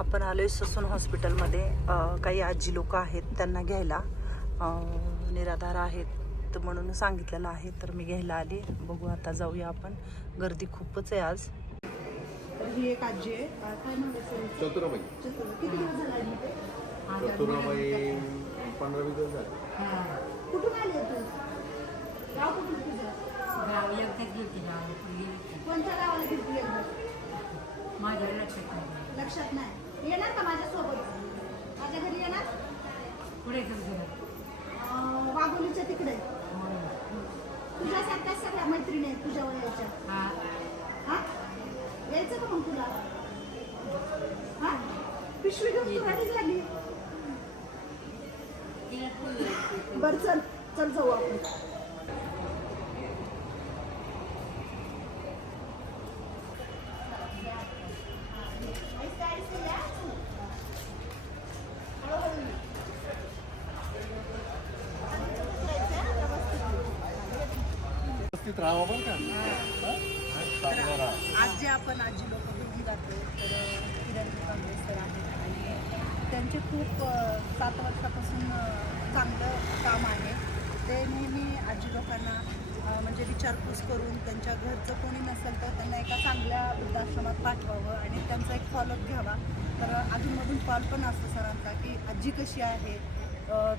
आपण आलोय ससून हॉस्पिटलमध्ये. काही आजी लोक आहेत त्यांना घ्यायला, निराधार आहेत म्हणून सांगितलेलं आहे, तर मी घ्यायला आली. बघू आता, जाऊया आपण. गर्दी खूपच आहे आज. तर ही एक आजी आहे. काय नाव आहे? चतुराबाई. किती दिवस झाले? चतुराबाई 15-20 दिवस झाले. कुठून आली तू? गाव कुठून तुझं? गाव एकदाच गेली गाव कोणत्या गावाला घेतली एकदा? माझ्या लक्षात नाही. लक्षात नाही. येणार का माझ्यासोबत? माझ्या घरी येणार? पुढे तुमचं वाघोलीच्या तिकडे. तुझ्यासारख्या सगळ्या मैत्रिणी आहेत तुझ्या वयाच्या. हा, यायचं का मग तुला? हा, पिशवी घेऊन तू रेडी झाली? बरं, चल चल जाऊ आपण. व्यवस्थित राहावं बरं का. चांगलं राहा. आज जे आपण आजी लोक दोघी जातो, तर किरण काँग्रेस सर आहेत आणि त्यांचे खूप 7 वर्षापासून चांगलं काम आहे. ते नेहमी आजी लोकांना म्हणजे विचारपूस करून त्यांच्या घरचं कोणी नसेल तर त्यांना एका चांगल्या वृद्धाश्रमात पाठवावं आणि त्यांचा एक फॉलोअप घ्यावा. तर अधूनमधून कॉल पण असतो सरांचा की आजी कशी आहे,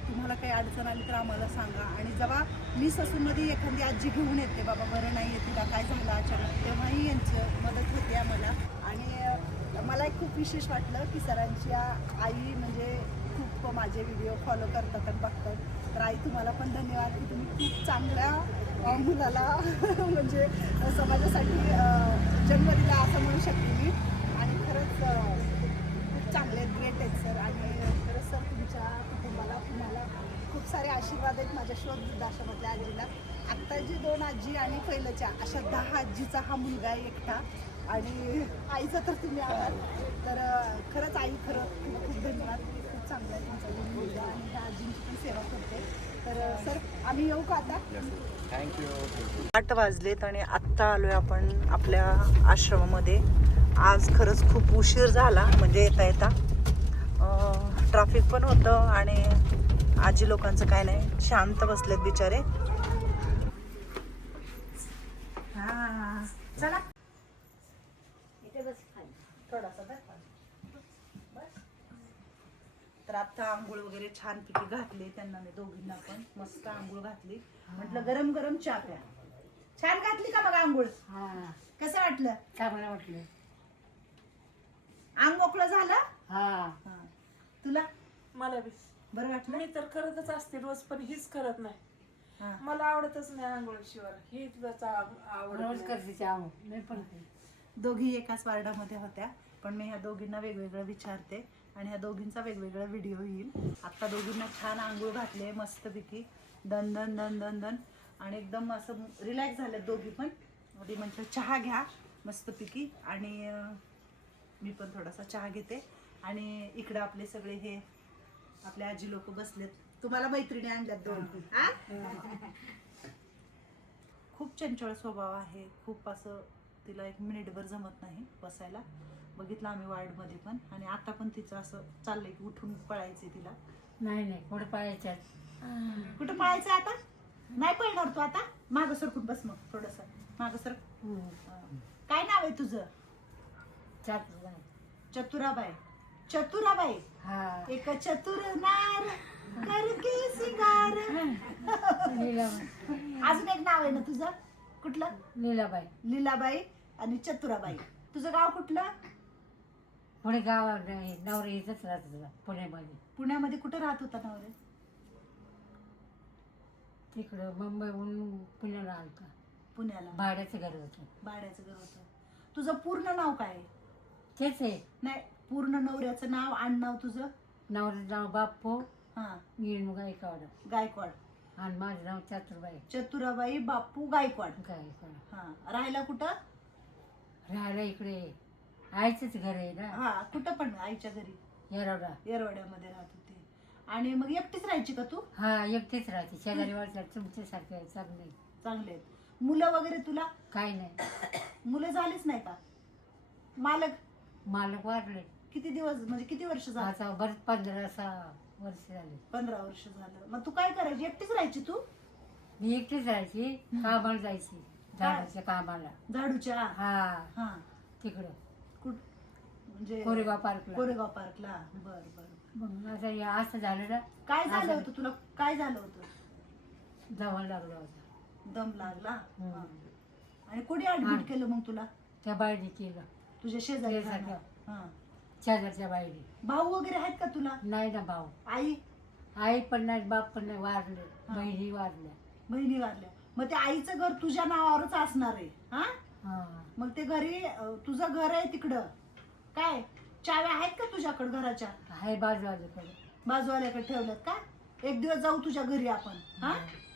तुम्हाला काही अडचण आली तर आम्हाला सांगा. आणि जेव्हा मी ससूनमध्ये एखादी आजी घेऊन येते, बाबा बरं नाही आहे तिला, काय झालं अचानक, तेव्हाही यांची मदत होते आम्हाला. आणि मला एक खूप विशेष वाटलं की सरांच्या आई म्हणजे खूप माझे व्हिडिओ फॉलो करतात आणि बघतात. तर आई, तुम्हाला पण धन्यवाद की तुम्ही खूप चांगल्या मुलाला म्हणजे समाजासाठी जन्म दिला असं म्हणू शकते मी. आणि खरंच खूप चांगले ग्रेट आहेत सर. आणि खरंच सर तुमच्या कुटुंबाला तुम्हाला खूप सारे आशीर्वाद आहेत माझ्या शोध वृद्धाश्रमातल्या आजीला. आत्ता जी 2 आजी आणि पहिल्याच्या अशा 10 आजीचा हा मुलगा आहे एकटा. आणि आईचा तर तुम्ही आहात. तर खरंच आई, खरं खूप खूप धन्यवाद. खूप चांगला आहे तुमचा जो मुलगा आणि ह्या आजींची पण सेवा करते. तर सर आम्ही येऊ का आता? थँक्यू. 8 वाजलेत आणि आत्ता आलोय आपण आपल्या आश्रमामध्ये. आज खरंच खूप उशीर झाला, म्हणजे येता येता ट्रॅफिक पण होतं आणि आजी लोकांचं काय नाही, शांत बसलेत बिचारे. हा, चला इथे बस खाली. थोडासा बस. तर आता आंघोळ वगैरे छानपैकी घातली त्यांना, मी दोघींना पण मस्त आंघोळ घातली. म्हटलं गरम गरम चहा प्या. छान घातली का मग आंघोळ? कसं वाटलं? चांगलं वाटलं. अंग मोकळं झालं? हा, तुला मला बी बरं वाटलं? मी तर करतच असते रोज, पण हीच करत नाही. हा. मला आवडतच नाही आंघोळीशिवाय. ही तुझा आवड रोज करते चहा. मी पण दोघी एकाच वार्डामध्ये होत्या, पण मी ह्या दोघींना वेगवेगळं विचारते आणि ह्या दोघींचा वेगवेगळा व्हिडिओ येईल. आता दोघींना छान आंघोळ घातले मस्तपैकी, दन दन दन दन दन, आणि एकदम असं रिलॅक्स झाले दोघी पण. आधी म्हटलं चहा घ्या मस्तपैकी, आणि मी पण थोडासा चहा घेते. आणि इकडं आपले सगळे हे आपले आजी लोक बसलेत. तुम्हाला मैत्रिणी आणल्यात 2. खूप चंचळ स्वभाव आहे, खूप असं तिला 1 मिनिटभर जमत नाही बसायला. बघितलं आम्ही वार्डमध्ये पण, आणि आता पण तिचं असं चाललंय की उठून पळायचंय तिला. नाही पुढे पाहायच्यात. कुठं पळायचं आता? नाही पळणार तू आता. मागं सरकून बस मग, थोडस मागं सर. काय नाव आहे तुझं? चतुराबाई. चतुराबाई. हा, एक चतुर नार करके सिंगार. अजून एक नाव आहे ना तुझं? कुठलं? लीलाबाई. लीलाबाई आणि चतुराबाई. तुझं गाव कुठलं? पुढे गावात नवरे इथंच राहत होता पुण्यामध्ये. पुण्यामध्ये कुठं राहत होता नवरे? तिकडं मुंबईहून पुण्याला आलता. पुण्याला. भाड्याचं घर होतं. भाड्याचं घर होतं. तुझं पूर्ण नाव काय आहे? तेच आहे. नाही, पूर्ण नवऱ्याचं नाव आणि नाव तुझं? नवऱ्याचं नाव बाप्पू हा, गिरणू गायकवाड. गायकवाड. आणि माझं नाव चतुरबाई चतुराबाई बापू गायकवाड. गायकवाड. हा, राहायला कुठं? राहायला इकडे आईचंच घर आहे ना. हा, कुठं पण? आईच्या घरी येरवडा. येरवाड्यामध्ये राहत होते. आणि मग एकटीच राहायची का तू? हा, एकटीच राहते. शेजारी वाटलं तुमच्यासारखे आहे, चांगले चांगले आहेत. मुलं वगैरे तुला? काही नाही. मुलं झालीच नाही का? मालक? मालक वारले. किती दिवस म्हणजे किती वर्ष झालं? आता बरेच 15-16 वर्ष झाले. 15 वर्ष झालं. मग तू काय करायची? एकटीच राहायची तू? मी एकटीच राहायची, कामाला जायची, झाडाच्या कामाला. झाडूच्या? हा हा. तिकडं कुठ म्हणजे कोरेगाव पार्कला. कोरेगाव पार्कला. बर बर. मग आता हे असं झालं ना, काय झालं होतं तुला? काय झालं होतं? जवळ लागला होता. दम लागला? हम्म. हा. आणि कोणी ऍडमिट केलं मग तुला? त्या बाईने केलं, तुझ्या शेजारी शेजारच्या. राहणार? हा. शेजारच्या बाईने. भाऊ वगैरे आहेत का तुला? नाही ना भाऊ, आई? आई पण नाही, बाप पण नाही, वारले. हा. बहिणी वारल्या. बहिणी वारल्या. मग ते आईचं घर तुझ्या नावावरच असणार आहे. हा. हा. मग ते घरी तुझं घर आहे तिकडं काय चाव्या आहेत का तुझ्याकडे घराच्या? आहे बाजूवाल्याकडे. बाजूवाल्याकडे ठेवल्यात का? एक दिवस जाऊ तुझ्या घरी आपण. हा.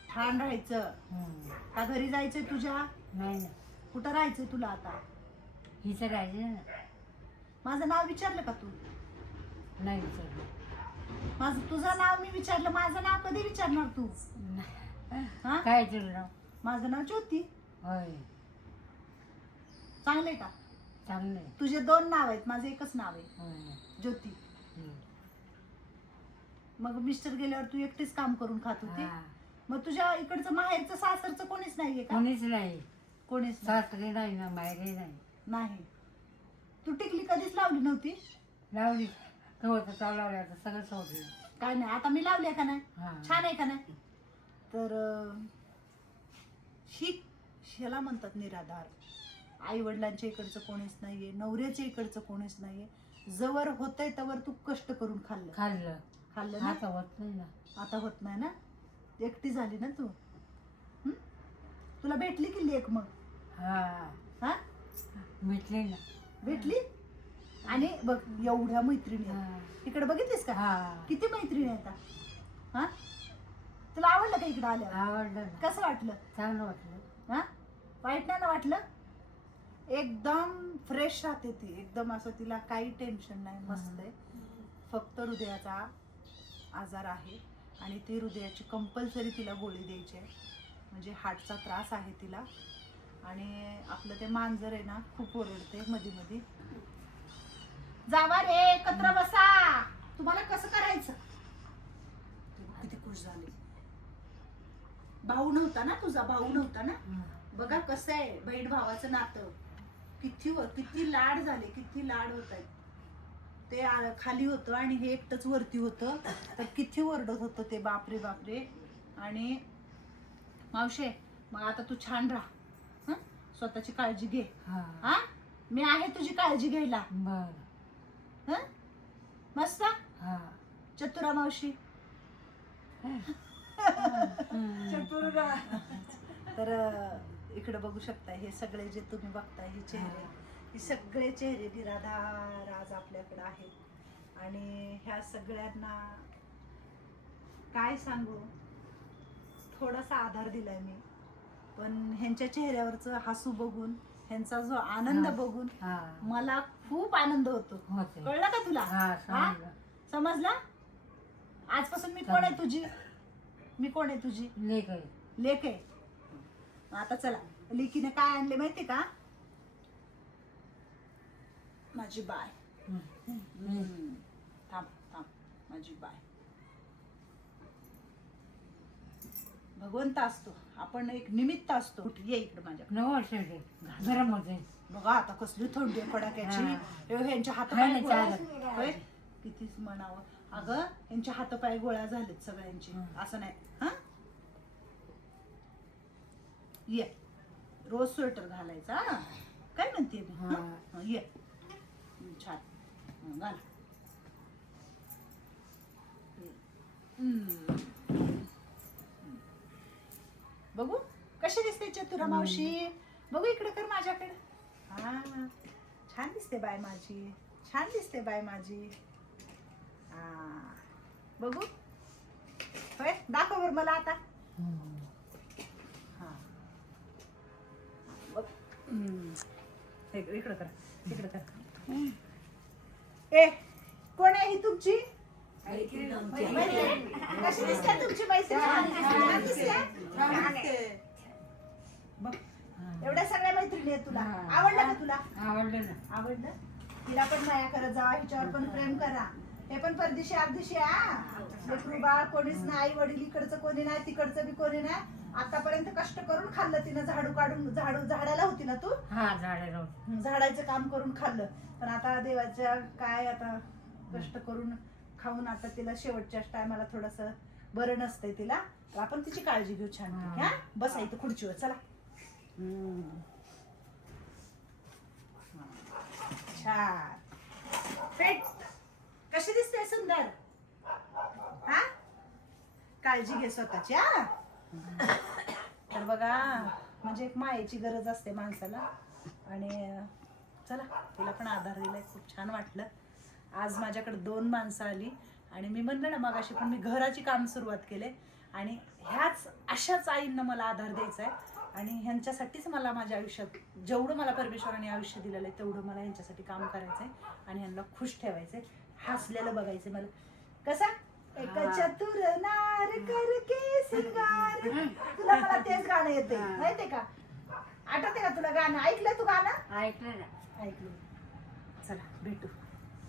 छान राहायचं. हम्म. का घरी जायचंय तुझ्या? नाही ना, कुठं राहायचंय तुला आता? हिचं राहायचं ना. माझं नाव विचारलं का तू? नाही विचारलं. माझं तुझं नाव मी विचारलं, माझं नाव कधी विचारणार तू? हा. काय तुझं नाव? माझं नाव ज्योती. होय, चांगलंय का? चांगलं आहे. तुझे 2 नाव आहेत, माझं एकच नाव आहे, होय. ज्योती. हम्म. मग मिस्टर गेल्यावर तू एकटीच काम करून खात होती? हा. मग तुझ्या इकडचं माहेरचं सासरचं कोणीच नाहीये का? कोणीच नाही, कोणीच नाही. सासरे नाही ना, मायरे नाही. नाही. तू टिकली कधीच लावली नव्हती? लावली तर चालवलं, आता सगळं सोडलं. काय नाही, आता मी लावली का नाही? हा. छान आहे का नाही? तर ह्याला म्हणतात निराधार. आई वडिलांच्या इकडचं कोणीच नाहीये, नवऱ्याच्या इकडचं कोणीच नाहीये. जवळ होतंय तवर तू कष्ट करून खाल्लं खाल्लं ना? आता होत नाही ना. आता होत नाही ना? एकटी झाली ना तू? हं? तुला भेटली की लेक मग? हा, हा. भेटले ना. भेटली? आणि बघ एवढ्या मैत्रिणी आहेत. हा. इकडे बघितलीस का? हा. किती मैत्रिणी आहेत? हा. तुला आवडलं का इकडे आल्या? आवडलं ना, कसं वाटलं? चांगलं वाटलं. हा. वाईट नाही ना वाटलं? एकदम फ्रेश राहते ती, एकदम असं तिला काही टेन्शन नाही, मस्त आहे. फक्त हृदयाचा आजार आहे आणि ती हृदयाची कंपल्सरी तिला गोळी द्यायची आहे, म्हणजे हार्टचा त्रास आहे तिला. आणि आपलं ते मांजर आहे ना, खूप ओरडते मध्ये मध्ये. जावा रे, एकत्र बसा. तुम्हाला कसं करायचं? किती खुश झाली. भाऊ नव्हता ना तुझा? भाऊ नव्हता ना? बघा कसं आहे बहीण भावाचं नातं. किती लाड झाले, किती लाड होत आहेत. ते खाली होतं आणि हे एकटंच वरती होतं, तर किती ओरडत होतं ते. बापरे बापरे. आणि मावशे, मग आता तू छान राहा. हं? स्वतःची काळजी घे. हा. हा. मी आहे तुझी काळजी घ्यायला. बर. हं? मस्त. हा. चतुरा मावशी. चतुरा. तर इकडे बघू शकता, हे सगळे जे तुम्ही बघताय हे चेहरे, हे सगळे चेहरे निराधार आज आपल्याकडे आहेत. आणि ह्या सगळ्यांना काय सांगू, थोडासा आधार दिलाय मी, पण ह्यांच्या चेहऱ्यावरचं हसू बघून, ह्यांचा जो आनंद बघून हा. मला खूप आनंद होतो. होते. कळलं का तुला? हा, हा? समजलं. समजलं? आजपासून मी कोण आहे तुझी? मी कोण आहे तुझी? लेक आहे. लेक आहे. आता चला, लेकीने काय आणले माहिती का? माझी बाय. थांब थांब, माझी बाय. भगवंत असतो, आपण एक निमित्त असतो. ये इकडे माझ्या. 9 वर्ष गरम होते. बघा आता कसली थंडी आहे कडाक्याची. हा. ह्यांच्या काय हातापाय नाही गोळा चालत. होय? कितीच म्हणावं. अगं यांच्या हातापाय गोळा झालेत सगळ्यांची. असं नाही. हा. ये, रोज स्वेटर घालायचा. हा? काय म्हणते मी? हा. हा, ये. छान. घाल. बघू कशी दिसते चतुरा मावशी? बघू इकडे कर माझ्याकडे. हा, छान दिसते बाय माझी, छान दिसते बाय माझी. हा, बघू. होय, दाखव बरं मला आता. हा, बघ. इकडे करा, इकडे करा. ए, कोण आहे ही तुमची मैत्रीण? कशी दिसते तुमची मैत्रीण? छान दिसते? बघ, एवढ्या सगळ्या मैत्रिणी आहेत तुला. हा. आवडलं का तुला? आवडलं ना. आवडलं. हिला पण माया करत जा, हिच्यावर पण प्रेम करा. हे पण परदेशी अर्धेशी लेकरू बाळ कोणीच नाही, वडील इकडचं कोणी नाही, तिकडचं बी कोणी नाही. आतापर्यंत कष्ट करून खाल्लं तिनं, झाडू काढून झाडाला होती ना तू, हा झाडे झाडाचं काम करून खाल्लं. पण आता देवाच्या काय आता कष्ट करून खाऊन आता तिला शेवटच्या टायमाला थोडस बरं नसतंय तिला. तर आपण तिची काळजी घेऊ छान. हा बसा इथं खुर्चीवर चला. छान पेट कशी दिसते सुंदर. हा काळजी घे स्वतःची. हा तर बघा म्हणजे एक मायेची गरज असते माणसाला. आणि चला तिला पण आधार दिलाय, खूप छान वाटलं. आज माझ्याकडे 2 माणसं आली आणि मी म्हणलं ना मगाशी पण मी घराची काम सुरुवात केले. आणि ह्याच अशाच आईंना मला आधार द्यायचा आहे. आणि ह्यांच्यासाठीच मला माझ्या आयुष्यात जेवढं मला परमेश्वराने आयुष्य दिलेलं आहे तेवढं मला ह्यांच्यासाठी काम करायचं आहे. आणि ह्यांना खुश ठेवायचंय, हसलेलं बघायचं मला. कसा एक चतुर नार करके सिंगार. तुला मला तेच गाणं येते माहितीये का? आठवते का तुला गाणं? ऐकलं तू गाणं? ऐकलं ना. ऐकलं. चला भेटू.